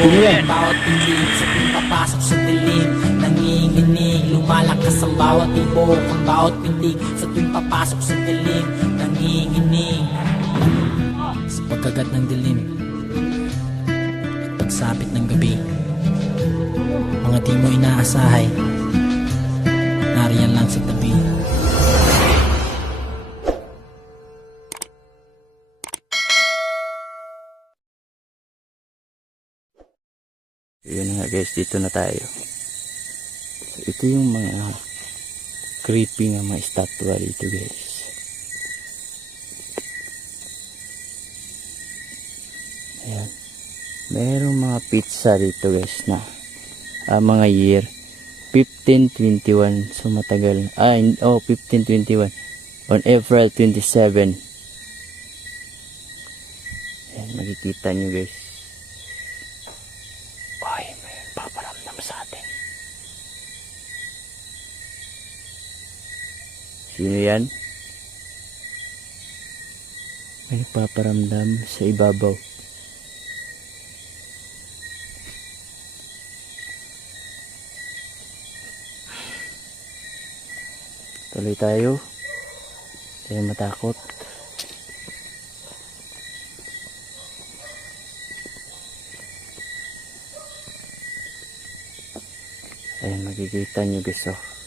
ang bawat piling Sa tuwing papasok sa dilim Nanginginig. Lumalakas ang bawat tibok Ang bawat pintig Sa tuwing papasok sa dilim Nanginginig. Sa pagkagat ng dilim At pagsapit ng gabi Mga di mo inaasahay Nariyan lang sa tabi Yun nga guys, dito na tayo. So, ito yung mga creepy nga mga estatwa dito guys. Ayan. Merong mga pizza dito guys na ah, mga year 1521 so matagal ah oh 1521 on April 27 Ayan, makikita nyo guys ay, may paparamdam sa atin. Sino yan? May paparamdam sa ibabaw. Tuloy tayo. Tayo matakot. Ayan, makikita nyo guys, oh.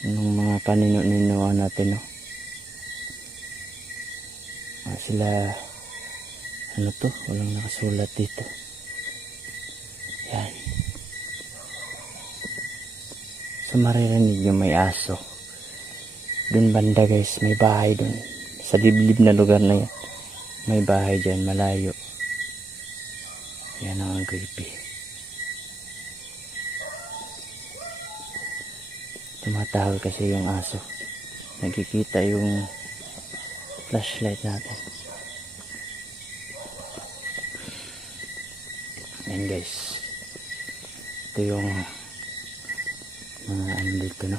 Yung mga panino-ninoan natin, oh. Ah, sila, ano to? Walang nakasulat dito. Yan. So, maririnig nyo may aso. Doon banda guys, may bahay doon. Sa liblib na lugar na yan. May bahay dyan, malayo. Yan ang creepy. Tumatahol kasi yung aso. Nakikita yung flashlight natin. Yan guys. Ito yung mga ano dito no?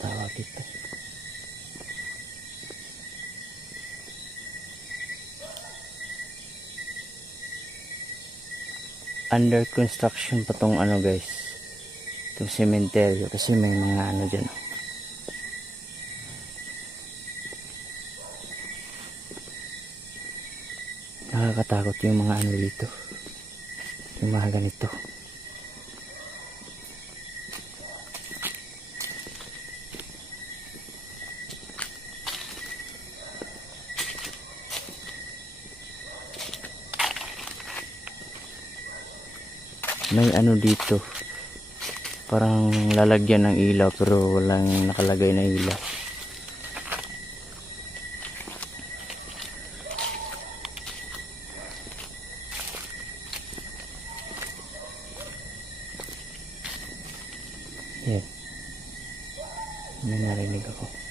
Tawag dito under construction pa tong ano guys itong sementeryo kasi may mga ano dyan. Nakakatakot yung mga ano dito. Yung mga ganito. May ano dito parang lalagyan ng ilaw pero walang nakalagay na ilaw yan may narinig ako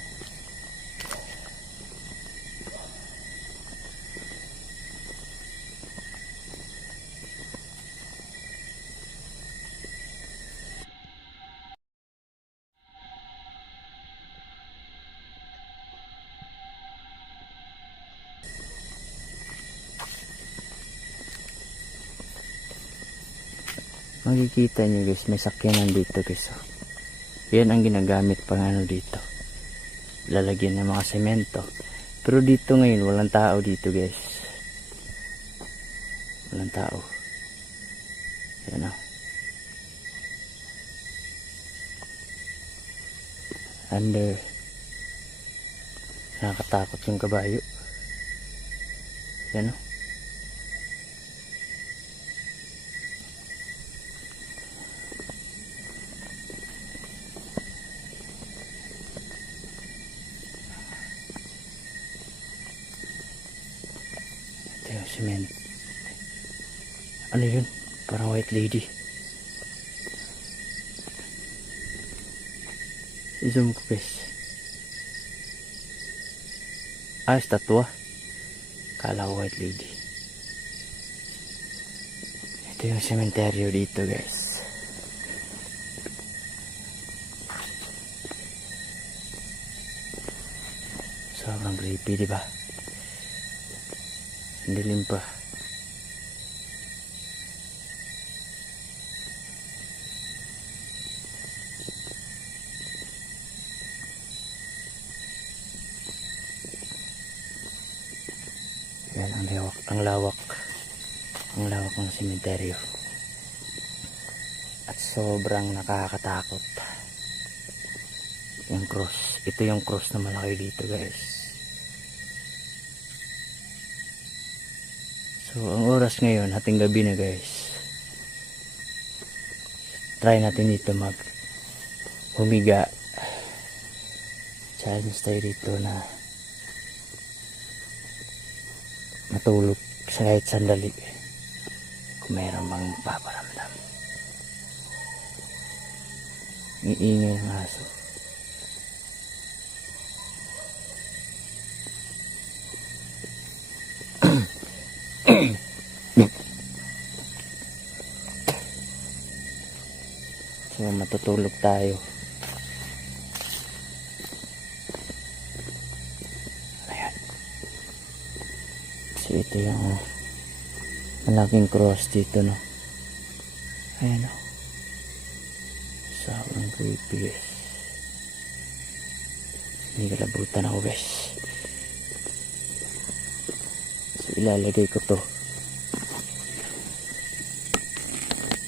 makikita nyo guys may sakyanan dito guys oh. yan ang ginagamit pang ano dito lalagyan ng mga semento pero dito ngayon walang tao dito guys walang tao yan oh. under nakakatakot yung kabayo yan oh. Lady. I-zoom ko guys. Ah, statwa. Kala white lady. Ito yung cementerio dito guys. Sobrang creepy, di ba? Ang dilim pa. Ang lawak, ang lawak. Ng sementeryo. At sobrang nakakatakot. Yung cross. Ito yung cross na malaki dito guys. So ang oras ngayon, hating gabi na guys. Try natin dito mag humiga. Challenge tayo dito na matulog sa kahit sandali kung meron bang paparamdam. Iingay ng aso. So matutulog tayo ito yung uh, malaking cross dito no. Ayan o. Sobrang creepy guys. May kalabutan ako guys. So ilalagay ko to.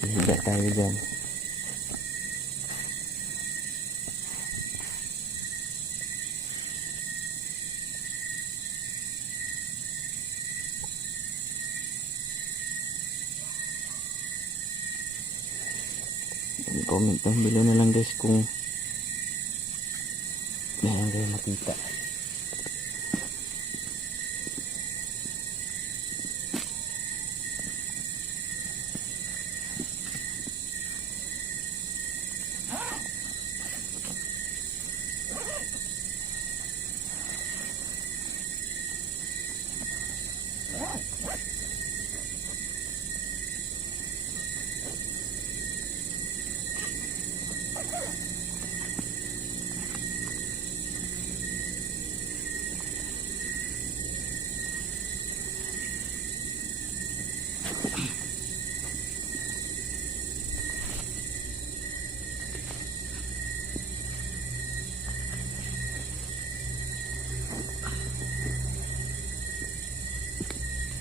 Higa tayo dyan. Comment down na lang guys kung meron kayo makita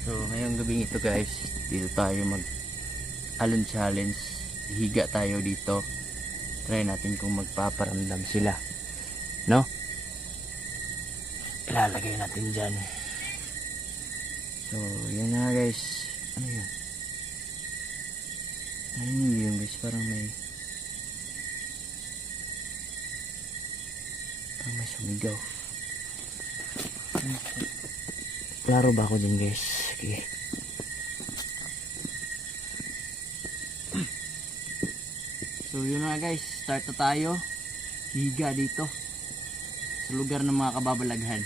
So, ngayong gabi ito guys, dito tayo mag alon challenge. Higa tayo dito. Try natin kung magpaparamdam sila. No? Ilalagay natin dyan. So, yan na guys. Ano yun? Ano yun guys? Parang may parang may sumigaw. Klaro ba ako dyan guys? Sige. So yun na guys, start na tayo. Higa dito. Sa lugar ng mga kababalaghan.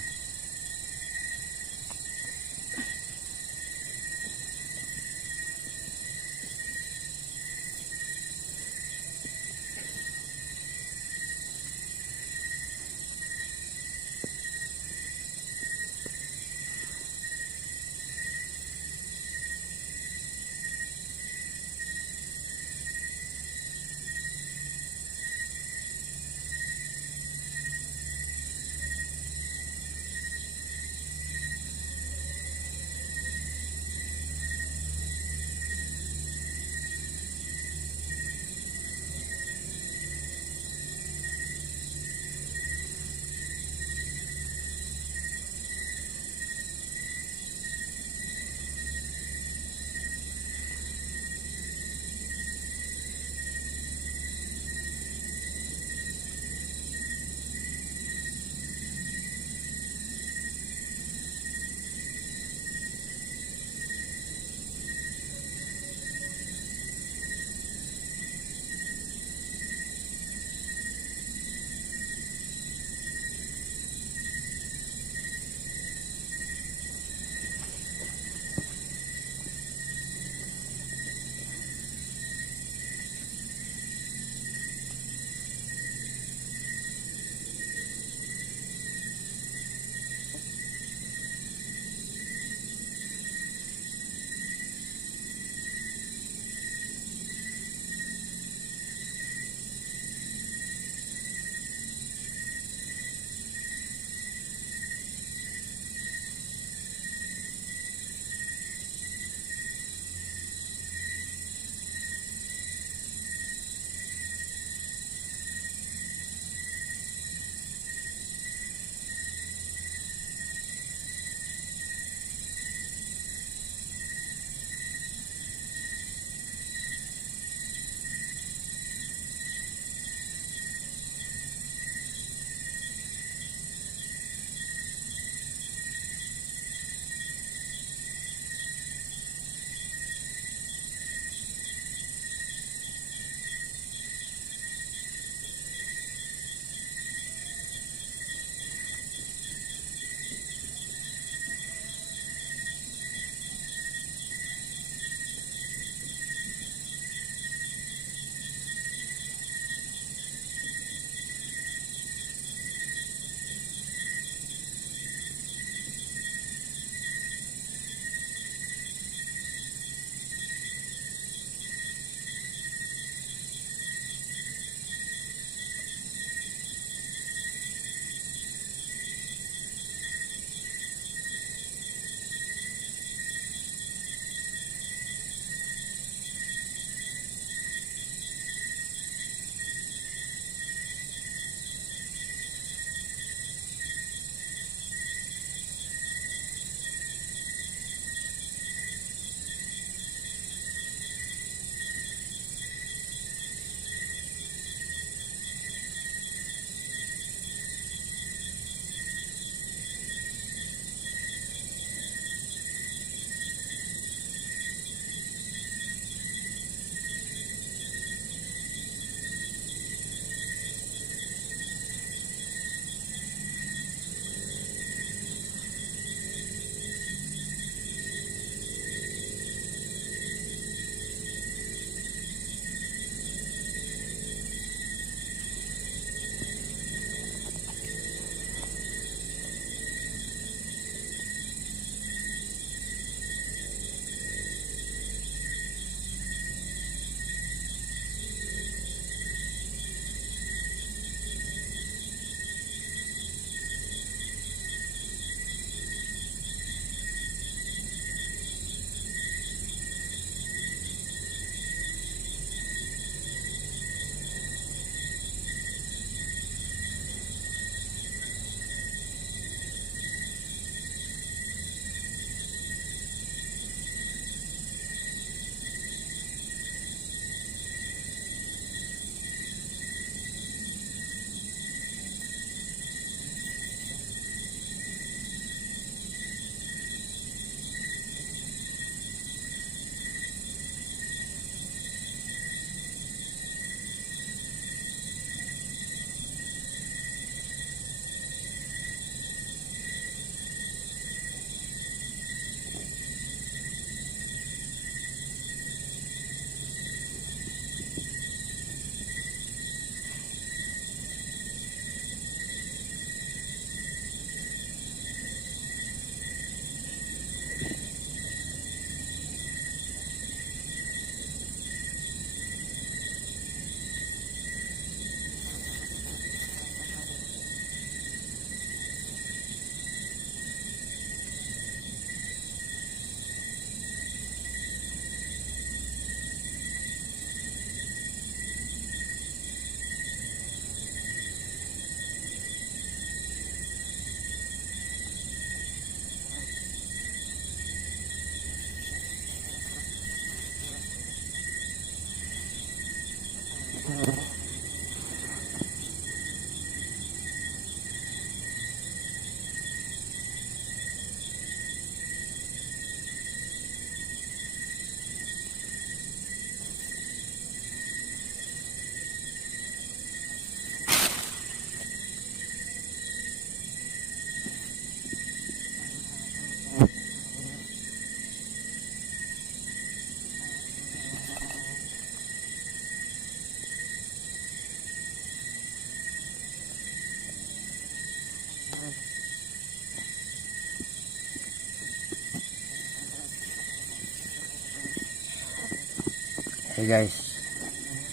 Guys,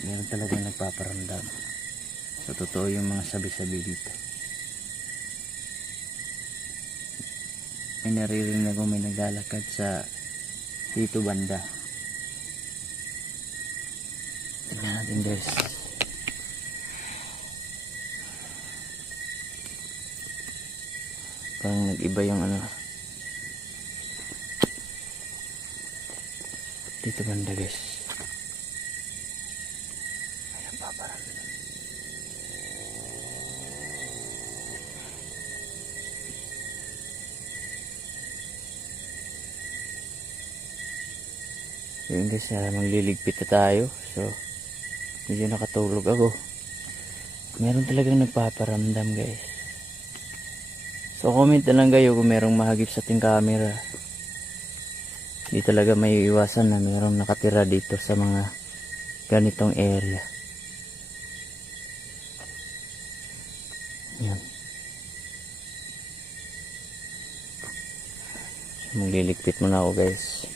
meron talagang nagpaparamdam. So totoo yung mga sabi-sabi dito. May naririnig ako may naglalakad sa dito banda. Tingnan natin guys. Parang nag-iba yung ano. Dito banda guys. Yun guys, na magliligpit na tayo. So, medyo nakatulog ako. Meron talagang nagpaparamdam guys. So, comment na lang kayo kung merong mahagip sa ating camera. Hindi talaga may iwasan na merong nakatira dito sa mga ganitong area. Yan. Magliligpit muna ako guys.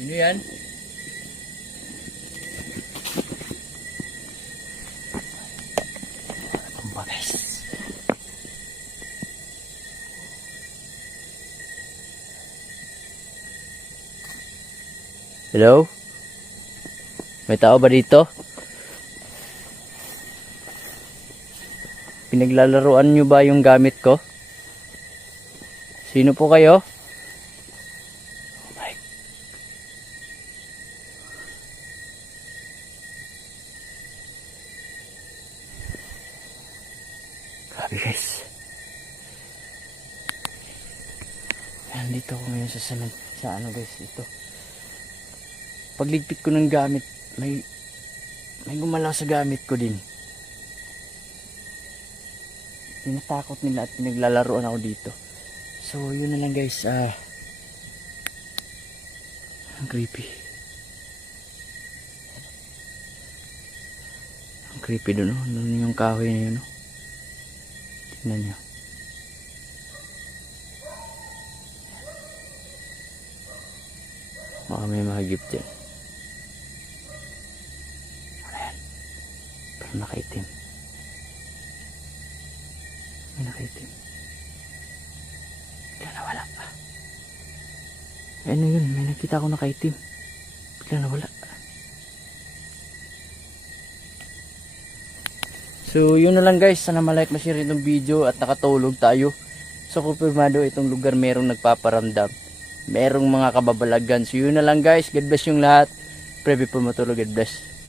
Sino yan? Tumba guys. Hello? May tao ba dito? Pinaglalaruan nyo ba yung gamit ko? Sino po kayo? Grabe guys. Nandito ako ngayon sa saman, sa ano guys, ito. Pagligpit ko ng gamit, may may gumalaw sa gamit ko din. Tinatakot nila at pinaglalaroan ako dito. So, yun na lang guys. Ah, ang creepy. Ang creepy doon, oh. Doon yung kahoy na yun, oh. Tingnan nyo. Baka may mahagip dyan. Ano yan? Pero nakaitim. May nakaitim. Bigla nawala pa. Ano yun? May nakita ko nakaitim. Bigla nawala. So, yun na lang guys. Sana malike, ma-share itong video at nakatulog tayo. So, kumpirmado itong lugar merong nagpaparamdam. Merong mga kababalagan. So, yun na lang guys. God bless yung lahat. Pray before matulog. God bless.